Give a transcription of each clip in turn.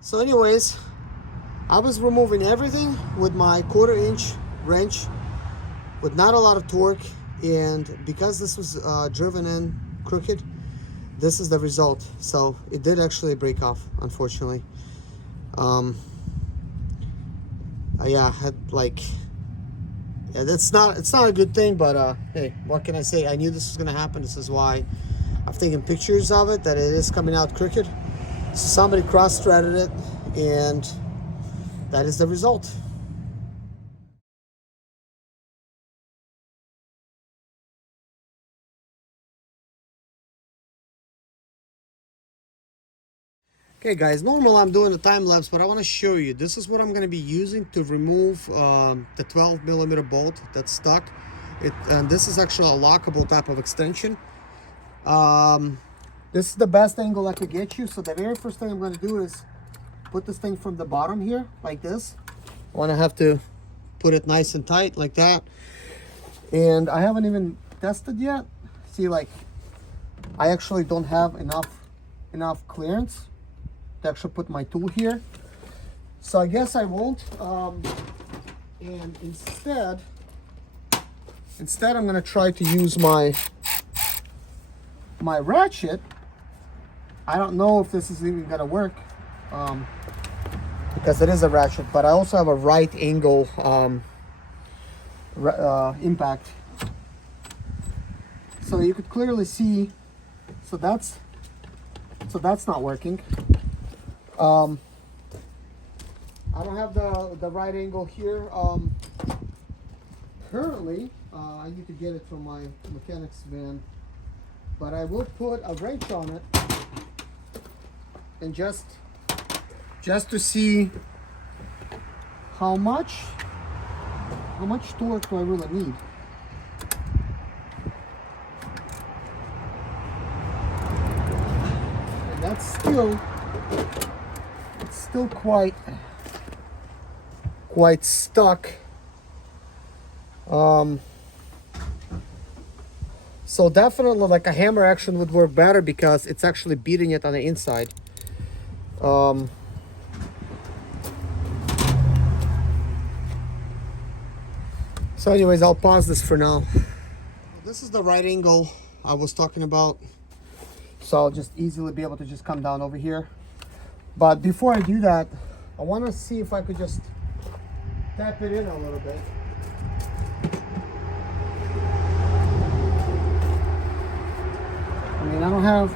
So anyways, I was removing everything with my 1/4-inch wrench with not a lot of torque, and because this was driven in crooked, this is the result. So it did actually break off, unfortunately. Yeah, I had like, yeah, it's not a good thing, but hey, what can I say? I knew this was gonna happen. This is why I've taken pictures of it, that it is coming out crooked. So somebody cross-threaded it, and that is the result. Okay guys, normal I'm doing a time lapse, but I want to show you, this is what I'm going to be using to remove the 12mm bolt that's stuck. And this is actually a lockable type of extension. This is the best angle I could get you. So the very first thing I'm going to do is put this thing from the bottom here, like this. I want to have to put it nice and tight like that. And I haven't even tested yet. See, like, I actually don't have enough clearance to actually put my tool here, so I guess I won't. And instead I'm gonna try to use my ratchet. I don't know if this is even gonna work, because it is a ratchet, but I also have a right angle impact, so you could clearly see. So that's not working. I don't have the right angle here. Currently, I need to get it from my mechanic's van, but I will put a wrench on it, and just to see how much torque do I really need. And that's still quite stuck. So definitely like a hammer action would work better, because it's actually beating it on the inside. So anyways, I'll pause this for now. This is the right angle I was talking about, so I'll just easily be able to just come down over here. But before I do that, I want to see if I could just tap it in a little bit. I mean, I don't have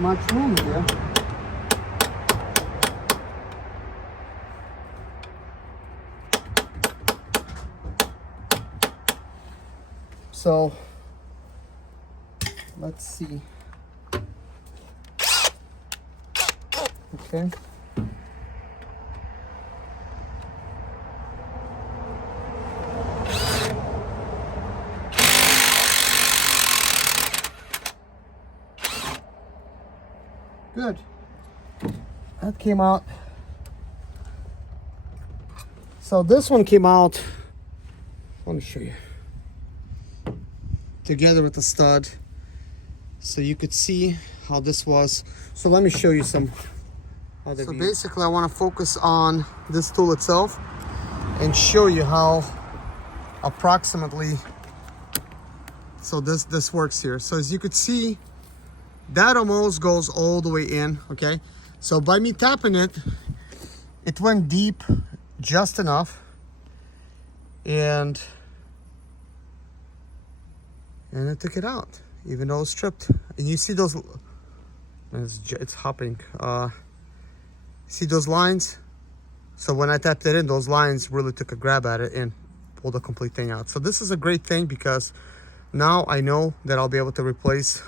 much room here. So let's see. Okay. Good. That came out. So this one came out, I want to show you, together with the stud, so you could see how this was. So let me show you some other views. Basically I want to focus on this tool itself and show you how approximately this works here. So as you could see, that almost goes all the way in. Okay, so by me tapping it, it went deep just enough, and I took it out, even though it's stripped. And you see those, it's hopping. See those lines? So when I tapped it in, those lines really took a grab at it and pulled the complete thing out. So this is a great thing, because now I know that I'll be able to replace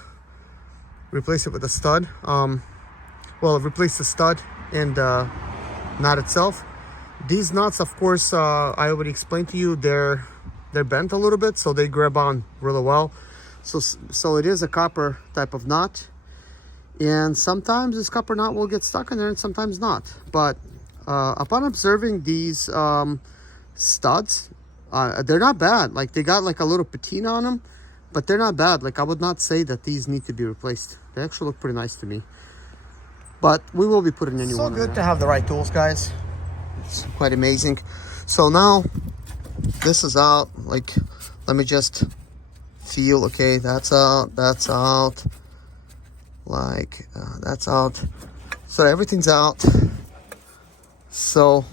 it with a stud. Well, replace the stud and knot itself. These nuts, of course, I already explained to you, they're bent a little bit, so they grab on really well. So it is a copper type of knot, and sometimes this copper knot will get stuck in there and sometimes not. But upon observing these studs, they're not bad. Like, they got like a little patina on them, but they're not bad. Like, I would not say that these need to be replaced. They actually look pretty nice to me. but we will be putting a new one. So good to have the right tools, guys. It's quite amazing. So now this is out. Like, let me just feel. Okay, that's out. That's out. Like that's out. So everything's out. So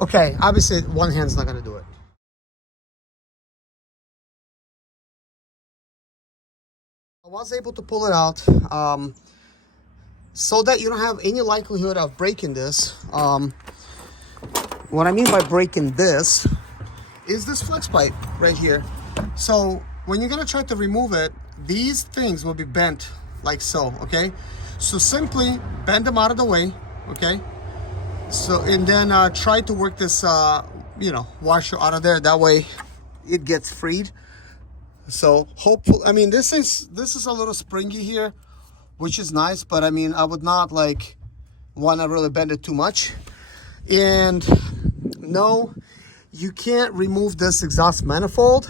okay, obviously one hand's not gonna do it. I was able to pull it out so that you don't have any likelihood of breaking this. What I mean by breaking this is this flex pipe right here. So when you're gonna try to remove it, these things will be bent like so, okay? So simply bend them out of the way, okay? So, and then try to work this, washer out of there. That way it gets freed. So hopefully, I mean, this is a little springy here, which is nice, but I mean, I would not like want to really bend it too much. And no, you can't remove this exhaust manifold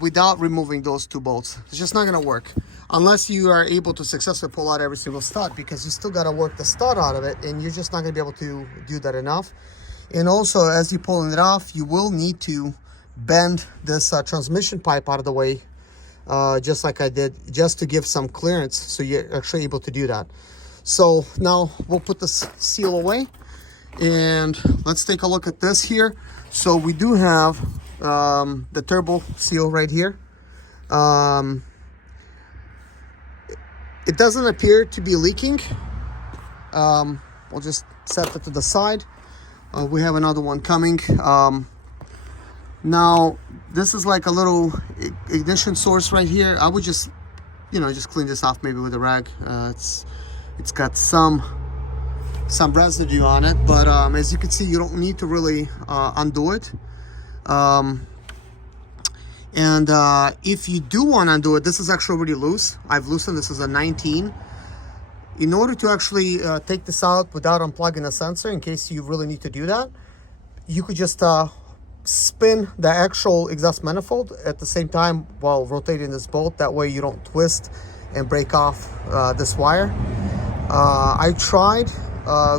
without removing those two bolts. It's just not gonna work unless you are able to successfully pull out every single stud, because you still gotta work the stud out of it, and you're just not gonna be able to do that enough. And also, as you're pulling it off, you will need to bend this transmission pipe out of the way, just like I did, just to give some clearance, so you're actually able to do that. So now we'll put this seal away, and let's take a look at this here. So we do have the turbo seal right here. It doesn't appear to be leaking. We'll just set that to the side. We have another one coming. Now this is like a little ignition source right here. I would just clean this off maybe with a rag. It's got some residue on it, but as you can see, you don't need to really undo it. If you do want to undo it, this is actually already loose. I've loosened. This is a 19. In order to actually take this out without unplugging a sensor, in case you really need to do that, you could just spin the actual exhaust manifold at the same time while rotating this bolt. That way you don't twist and break off this wire. I tried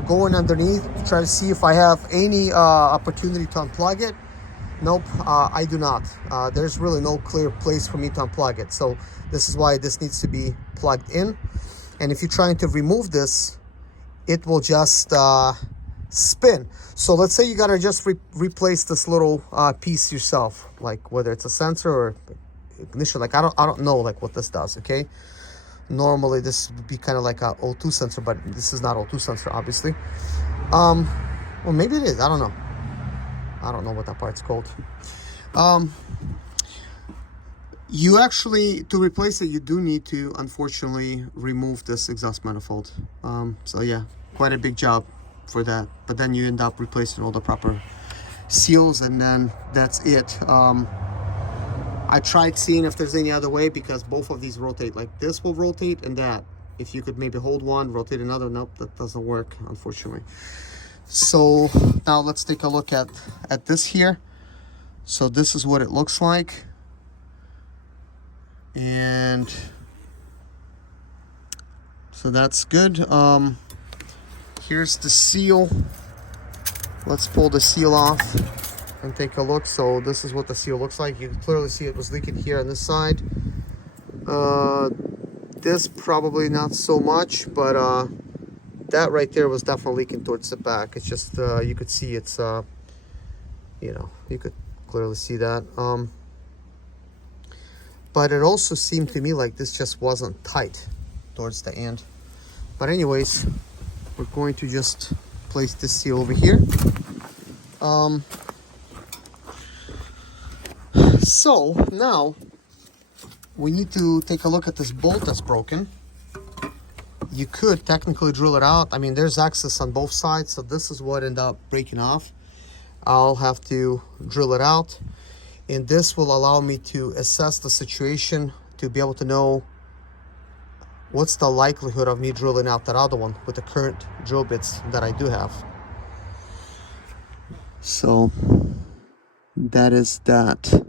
going underneath to try to see if I have any opportunity to unplug it. Nope, I do not. There's really no clear place for me to unplug it. So this is why this needs to be plugged in. And if you're trying to remove this, it will just spin. So let's say you gotta just replace this little piece yourself, like whether it's a sensor or ignition. Like I don't know like what this does. Okay, normally this would be kind of like a O2 sensor, but this is not O2 sensor, obviously. Well, maybe it is. I don't know. I don't know what that part's called. You actually, to replace it, you do need to, unfortunately, remove this exhaust manifold. So yeah, quite a big job for that. But then you end up replacing all the proper seals, and then that's it. I tried seeing if there's any other way, because both of these rotate. Like this will rotate, and that. If you could maybe hold one, rotate another. Nope, that doesn't work, unfortunately. So now let's take a look at this here. So this is what it looks like. And so that's good. Here's the seal. Let's pull the seal off and take a look. So this is what the seal looks like. You can clearly see it was leaking here on this side. This probably not so much, but that right there was definitely leaking towards the back. It's just you could see it's you could clearly see that. But it also seemed to me like this just wasn't tight towards the end. But anyways, we're going to just place this seal over here. So now we need to take a look at this bolt that's broken. You could technically drill it out. I mean, there's access on both sides, so this is what ended up breaking off. I'll have to drill it out, and this will allow me to assess the situation to be able to know what's the likelihood of me drilling out that other one with the current drill bits that I do have. So that is that.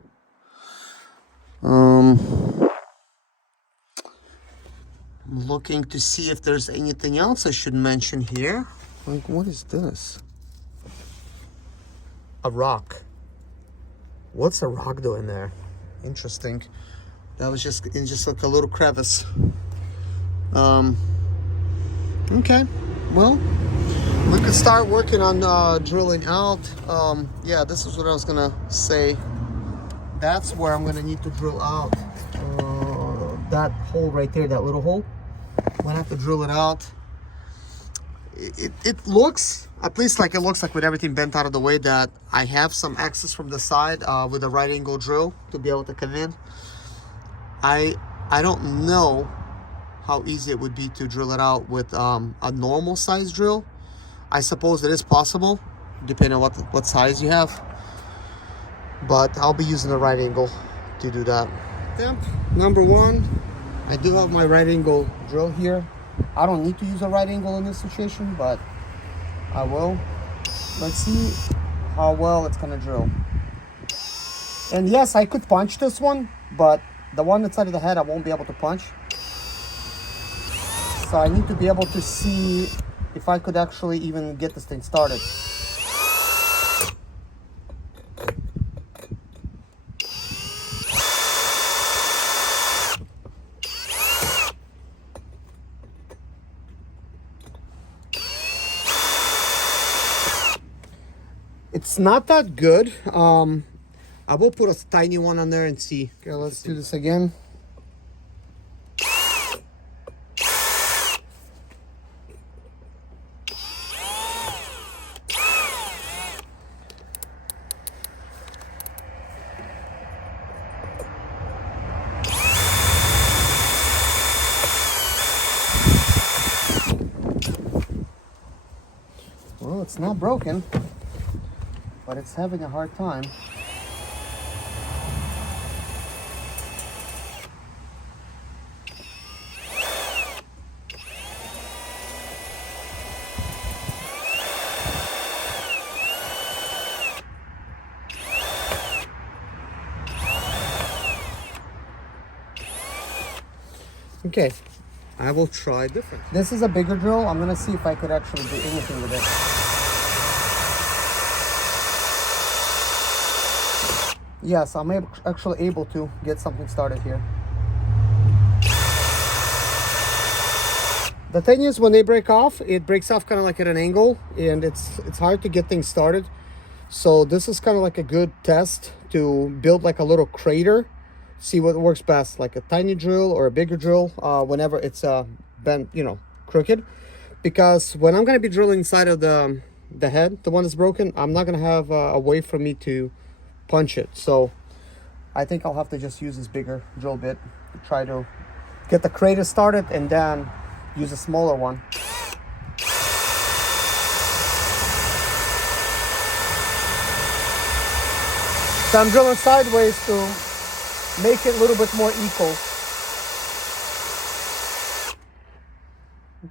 looking to see if there's anything else I should mention here. Like, what is this? A rock. What's a rock doing there? Interesting. That was just like a little crevice. Okay, well, we could start working on drilling out. Yeah, this is what I was gonna say. That's where I'm gonna need to drill out that hole right there, that little hole. I'm gonna have to drill it out. It looks, at least like it looks like with everything bent out of the way, that I have some access from the side with a right angle drill to be able to come in. I don't know how easy it would be to drill it out with a normal size drill. I suppose it is possible, depending on what size you have. But I'll be using the right angle to do that. Attempt number 1. I do have my right angle drill here. I don't need to use a right angle in this situation, but I will. Let's see how well it's gonna drill. And yes, I could punch this one, but the one inside of the head I won't be able to punch. So I need to be able to see if I could actually even get this thing started. It's not that good. I will put a tiny one on there and see. Okay, let's do this again. Well, it's not broken, but it's having a hard time. Okay, I will try different. This is a bigger drill. I'm gonna see if I could actually do anything with it. Yes, I'm actually able to get something started here. The thing is, when they break off, it breaks off kind of like at an angle, and it's hard to get things started. So this is kind of like a good test to build like a little crater, see what works best, like a tiny drill or a bigger drill, whenever it's bent, you know, crooked. Because when I'm going to be drilling inside of the head, the one that's broken, I'm not going to have a way for me to punch it. So I think I'll have to just use this bigger drill bit to try to get the crater started, and then use a smaller one. So I'm drilling sideways to make it a little bit more equal.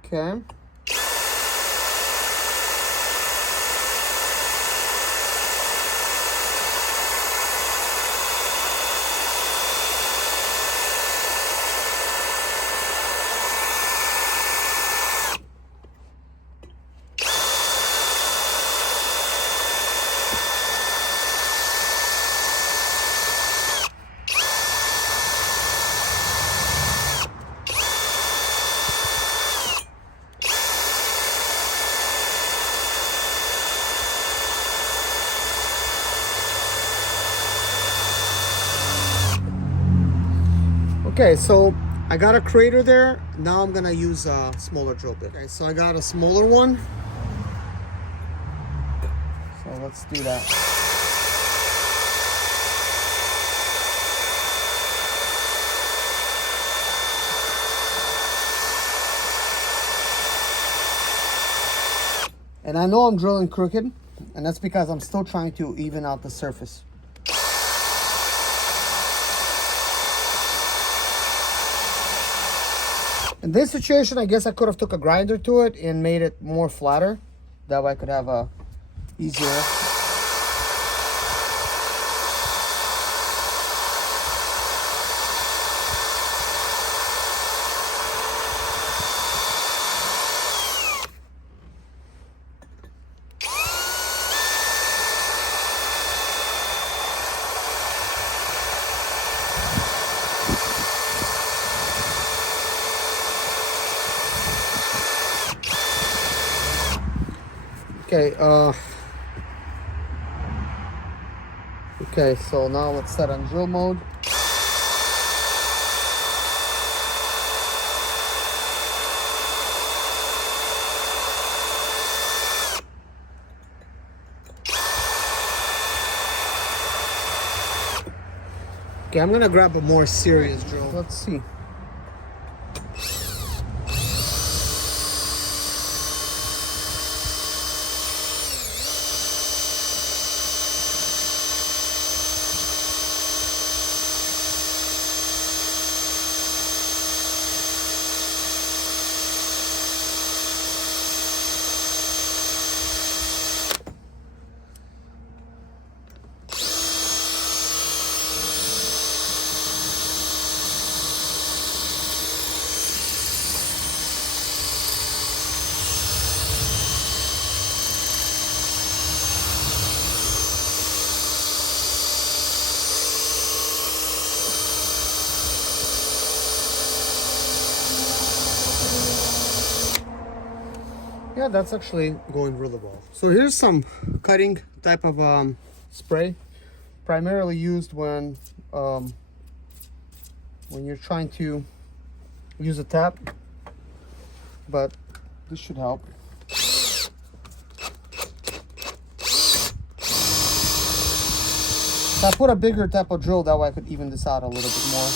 Okay. Okay, so I got a crater there. Now I'm gonna use a smaller drill bit. Okay, so I got a smaller one. So let's do that. And I know I'm drilling crooked, and that's because I'm still trying to even out the surface. In this situation, I guess I could have took a grinder to it and made it more flatter. That way I could have a easier. Okay, okay, so now let's set on drill mode. Okay, I'm gonna grab a more serious drill. Let's see. Yeah, that's actually going really well. So here's some cutting type of spray, primarily used when you're trying to use a tap, but this should help. So I put a bigger type of drill, that way I could even this out a little bit more.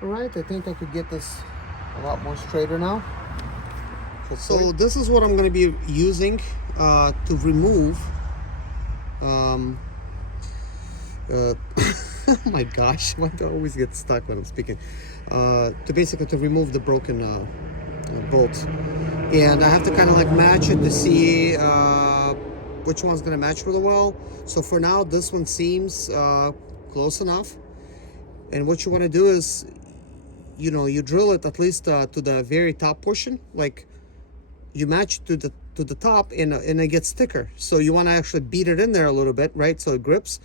Alright, I think I could get this a lot more straighter now. So this is what I'm going to be using to remove oh my gosh, why do I always get stuck when I'm speaking? To basically to remove the broken bolts. And I have to kind of like match it to see which one's going to match really well. So for now, this one seems close enough. And what you want to do is, you know, you drill it at least to the very top portion, like you match to the top, and it gets thicker. So you want to actually beat it in there a little bit, right? So it grips.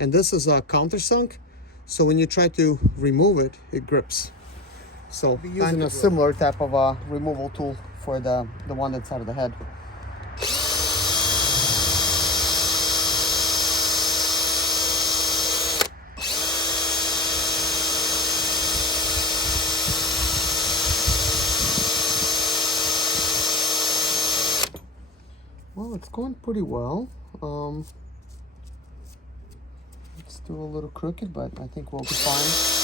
And this is a countersunk, so when you try to remove it, it grips. So I'll be using a similar type of removal tool for the one that's out of the head. Well, it's going pretty well. It's still a little crooked, but I think we'll be fine.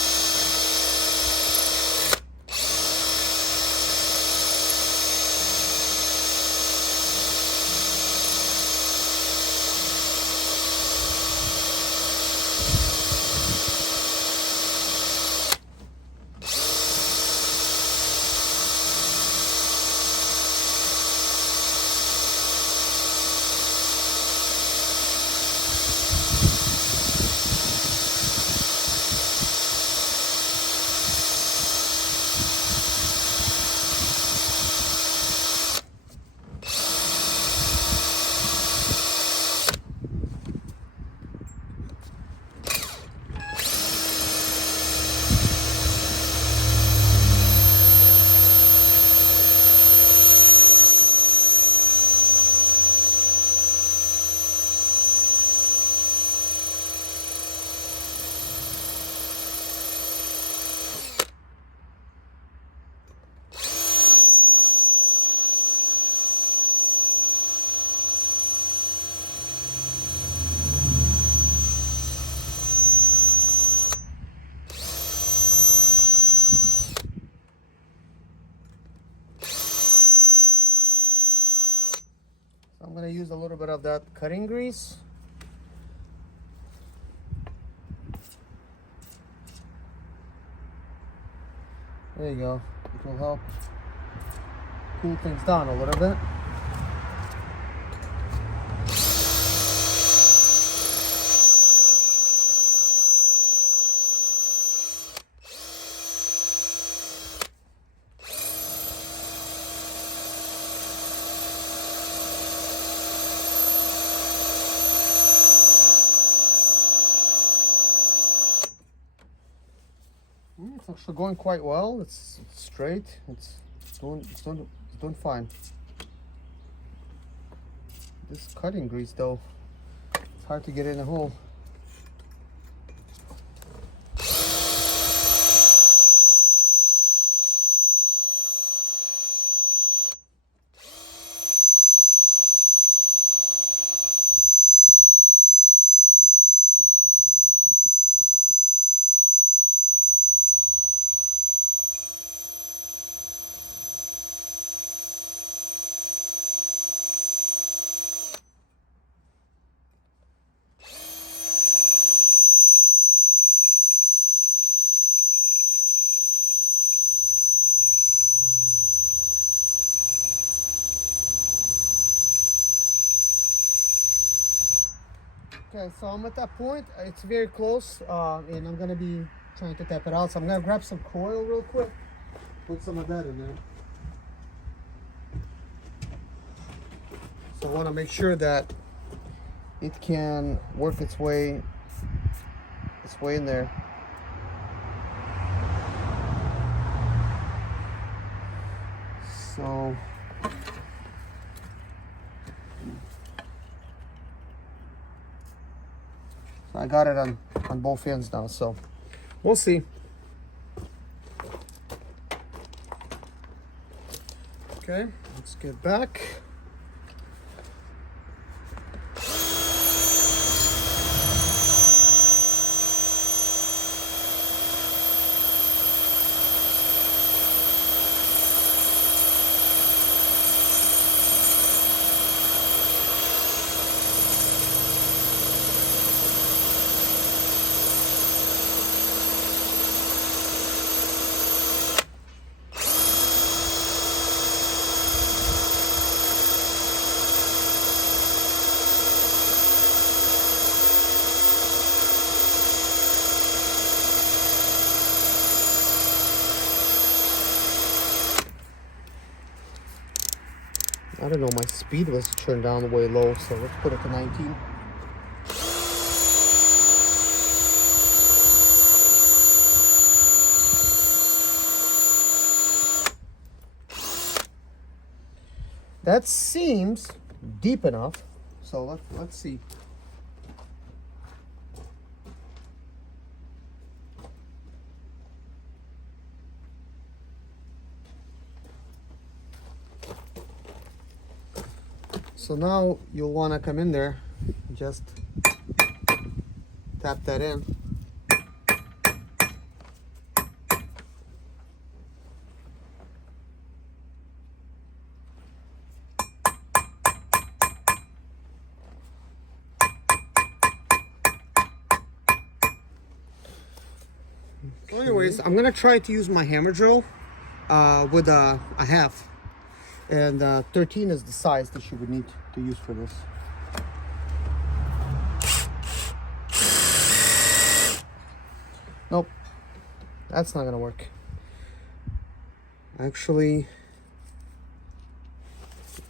I'm gonna use a little bit of that cutting grease. There you go. It will help cool things down a little bit. It's actually going quite well. It's straight. It's doing fine. This cutting grease though, it's hard to get in the hole. Okay, so I'm at that point. It's very close, and I'm gonna be trying to tap it out. So I'm gonna grab some coil real quick, put some of that in there. So I want to make sure that it can work its way in there. So I got it on both ends now, so we'll see. Okay, let's get back. I don't know, my speed was turned down way low, so let's put it to 19. That seems deep enough, so let's see. So now you'll want to come in there, just tap that in. So anyways, I'm gonna try to use my hammer drill with a half. And 13 is the size that you would need to use for this. Nope, that's not gonna work. Actually,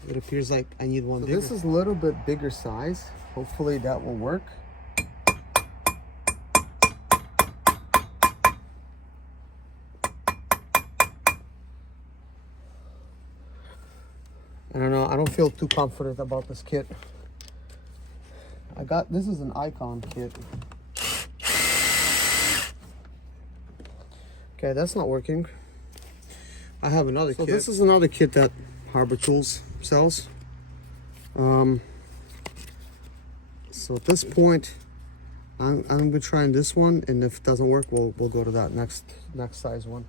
it appears like I need one bigger. This is a little bit bigger size. Hopefully that will work. I don't know, I don't feel too confident about this kit. This is an Icon kit. Okay, that's not working. I have another kit. This is another kit that Harbor Tools sells. So at this point, I'm gonna be trying this one, and if it doesn't work, we'll go to that next size one.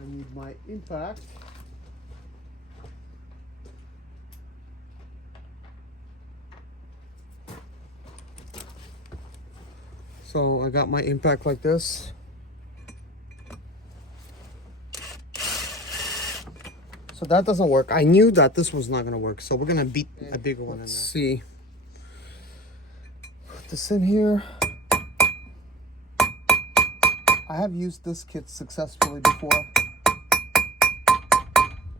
I need my impact. So I got my impact like this. So that doesn't work. I knew that this was not gonna work. So we're gonna beat a bigger one in there. Let's see. Put this in here. I have used this kit successfully before.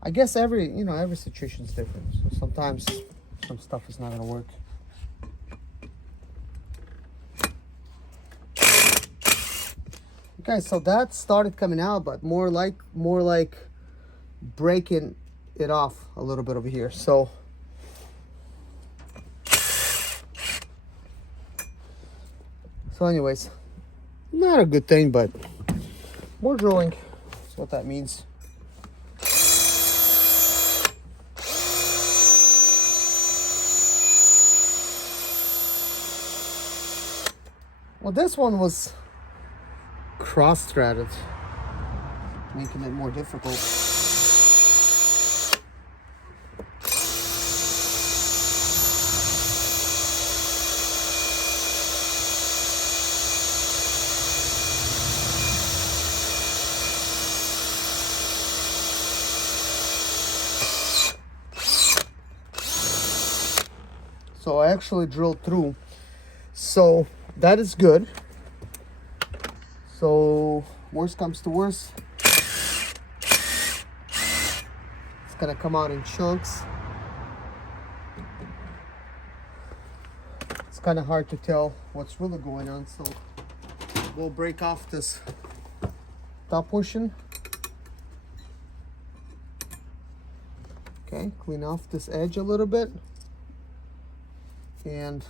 I guess every situation is different. So sometimes some stuff is not gonna work. Okay, so that started coming out, but more like breaking it off a little bit over here. So anyways, not a good thing, but more drilling. That's what that means. Well, this one was cross-threaded, making it more difficult. So I actually drilled through. So that is good. So worst comes to worst, it's gonna come out in chunks. It's kind of hard to tell what's really going on. So we'll break off this top portion. Okay, clean off this edge a little bit. And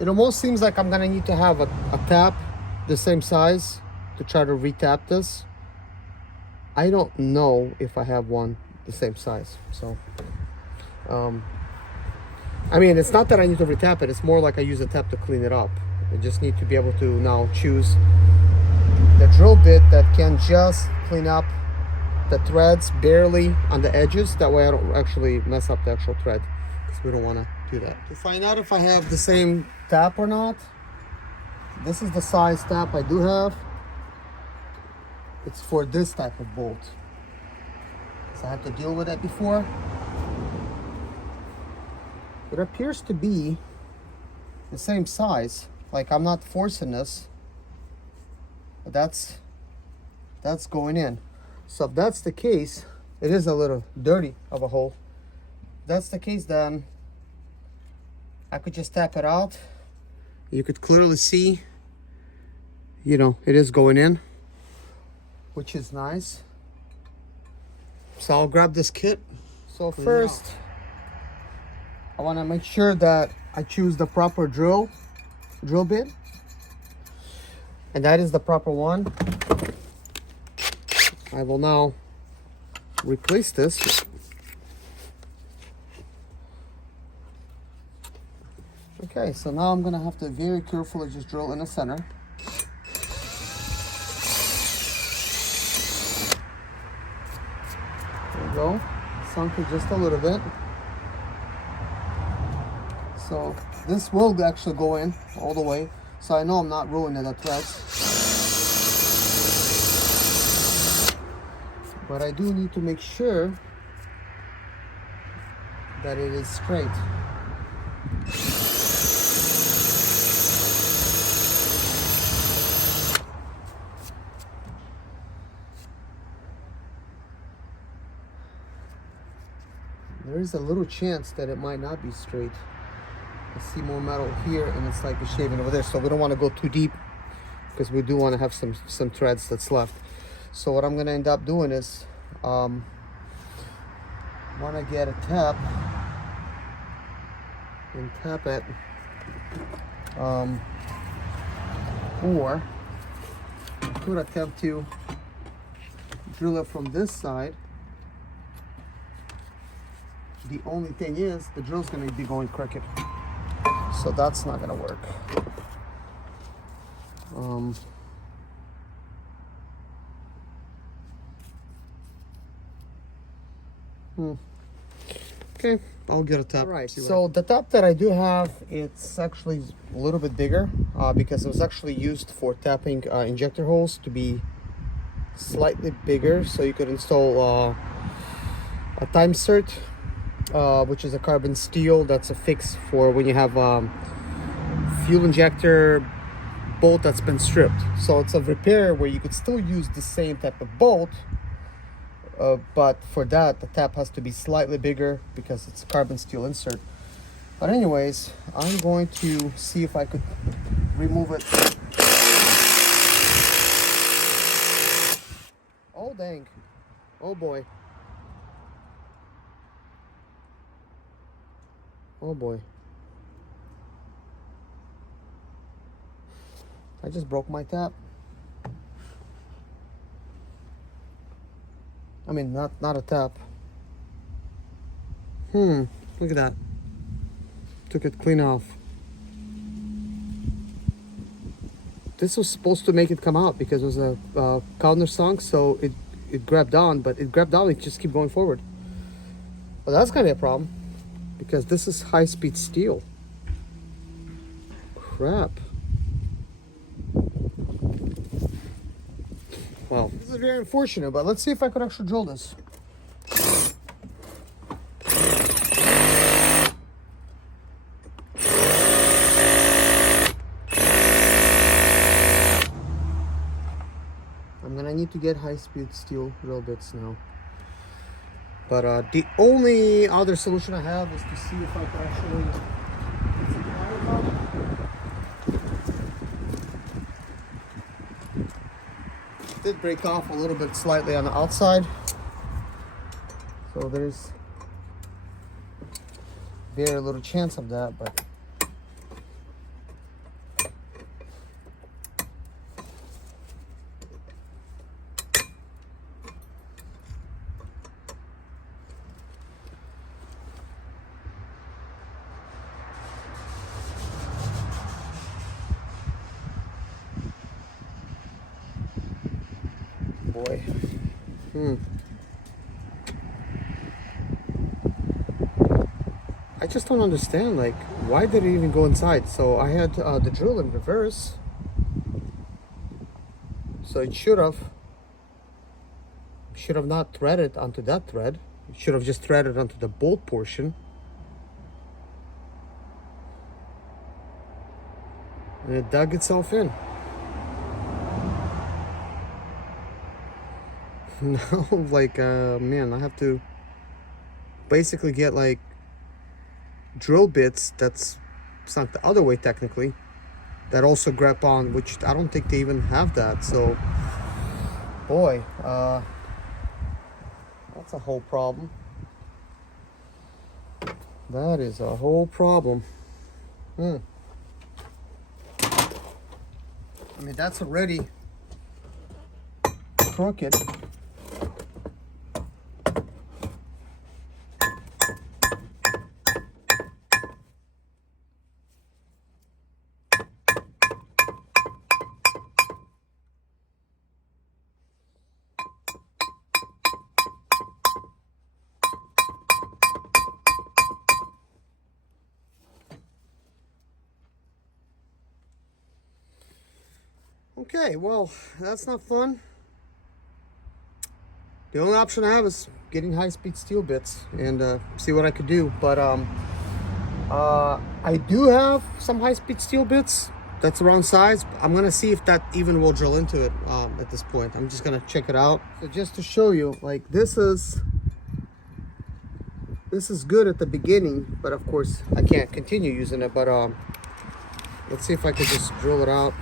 it almost seems like I'm gonna need to have a tap the same size to try to retap this. I don't know if I have one the same size. So I mean, it's not that I need to retap it, it's more like I use a tap to clean it up. I just need to be able to now choose the drill bit that can just clean up the threads barely on the edges. That way I don't actually mess up the actual thread, because we don't want to do that. To find out if I have the same tap or not, this is the size tap I do have. It's for this type of bolt. So I had to deal with that before. It appears to be the same size. Like, I'm not forcing this, but that's going in. So if that's the case, it is a little dirty of a hole. If that's the case, then I could just tap it out. You could clearly see, you know, it is going in, which is nice. So I'll grab this kit. So first, I want to make sure that I choose the proper drill bit, and that is the proper one. I will now replace this. Okay, so now I'm gonna have to very carefully just drill in the center. There we go. Sunk it just a little bit. So this will actually go in all the way. So I know I'm not ruining the threads. But I do need to make sure that it is straight. There is a little chance that it might not be straight. I see more metal here, and it's like a shaving over there. So we don't want to go too deep, because we do want to have some threads that's left. So what I'm going to end up doing is, want to get a tap and tap it, or I could attempt to drill it from this side The only thing is the drill's gonna be going crooked, so that's not gonna work. Okay, I'll get a tap. All right, so the tap that I do have, it's actually a little bit bigger because it was actually used for tapping injector holes to be slightly bigger, so you could install a time cert, which is a carbon steel that's a fix for when you have fuel injector bolt that's been stripped. So it's a repair where you could still use the same type of bolt, but for that the tap has to be slightly bigger because it's a carbon steel insert. But anyways, I'm going to see if I could remove it. Oh dang, oh boy, oh boy, I just broke my tap. I mean, not a tap. Look at that. Took it clean off. This was supposed to make it come out because it was a countersunk, so it grabbed on, but it grabbed on, it just keep going forward. Well, that's gonna be a problem because this is high-speed steel. Crap. Well, this is very unfortunate, but let's see if I could actually drill this. I'm gonna need to get high-speed steel drill bits now. But the only other solution I have is to see if I could actually did break off a little bit slightly on the outside, so there's very little chance of that, but boy. I just don't understand, like, why did it even go inside? So I had the drill in reverse, so it should have not threaded onto that thread. It should have just threaded onto the bolt portion, and it dug itself in. Now, like, man, I have to basically get like drill bits that's sunk the other way technically, that also grab on, which I don't think they even have that. So boy, that's a whole problem. That is a whole problem. I mean, that's already crooked. Okay, well, that's not fun. The only option I have is getting high-speed steel bits and see what I could do. But I do have some high-speed steel bits that's around size. I'm gonna see if that even will drill into it at this point. I'm just gonna check it out. So just to show you, like, this is good at the beginning, but of course I can't continue using it. But let's see if I could just drill it out.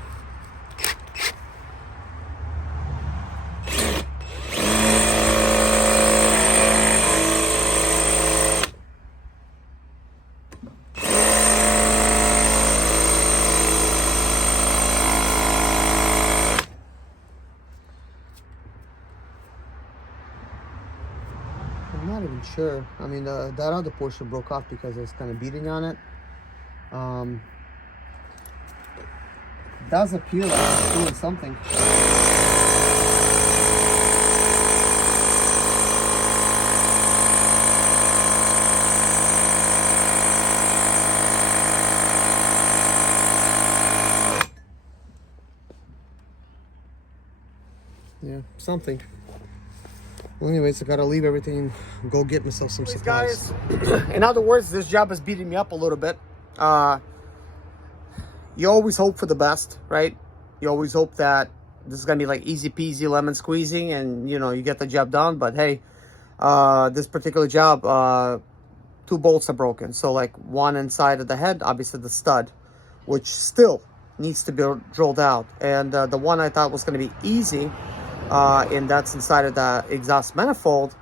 I'm not even sure. I mean, that other portion broke off because it was kind of beating on it. Does appear like it's doing something. Yeah, something. Well, anyways, I gotta leave everything and go get myself some supplies. Guys, in other words, this job is beating me up a little bit. You always hope for the best, right? You always hope that this is gonna be like easy peasy lemon squeezing and you know you get the job done. But hey, this particular job, 2 bolts are broken. So like one inside of the head, obviously the stud, which still needs to be drilled out, and the one I thought was gonna be easy, and that's inside of the exhaust manifold.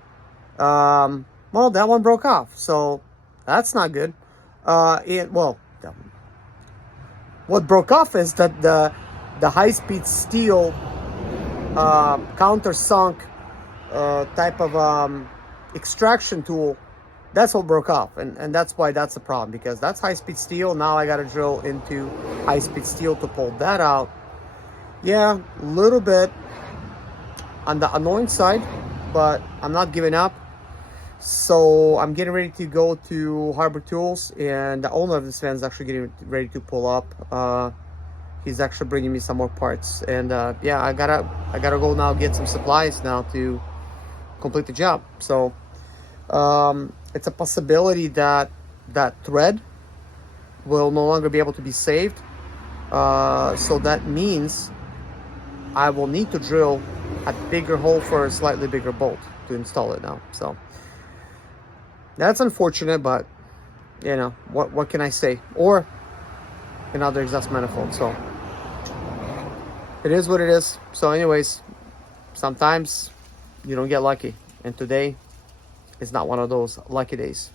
Well, that one broke off, so that's not good. What broke off is that the high-speed steel countersunk type of extraction tool, that's what broke off, and that's why that's the problem, because that's high-speed steel. Now I got to drill into high-speed steel to pull that out. Yeah, a little bit on the annoying side, but I'm not giving up. So I'm getting ready to go to Harbor Tools, and the owner of this van is actually getting ready to pull up. He's actually bringing me some more parts, and yeah, I gotta go now get some supplies now to complete the job. So it's a possibility that that thread will no longer be able to be saved. So that means I will need to drill a bigger hole for a slightly bigger bolt to install it now. So that's unfortunate, but you know, what can I say? Or another exhaust manifold. So it is what it is. So anyways, sometimes you don't get lucky, and today is not one of those lucky days.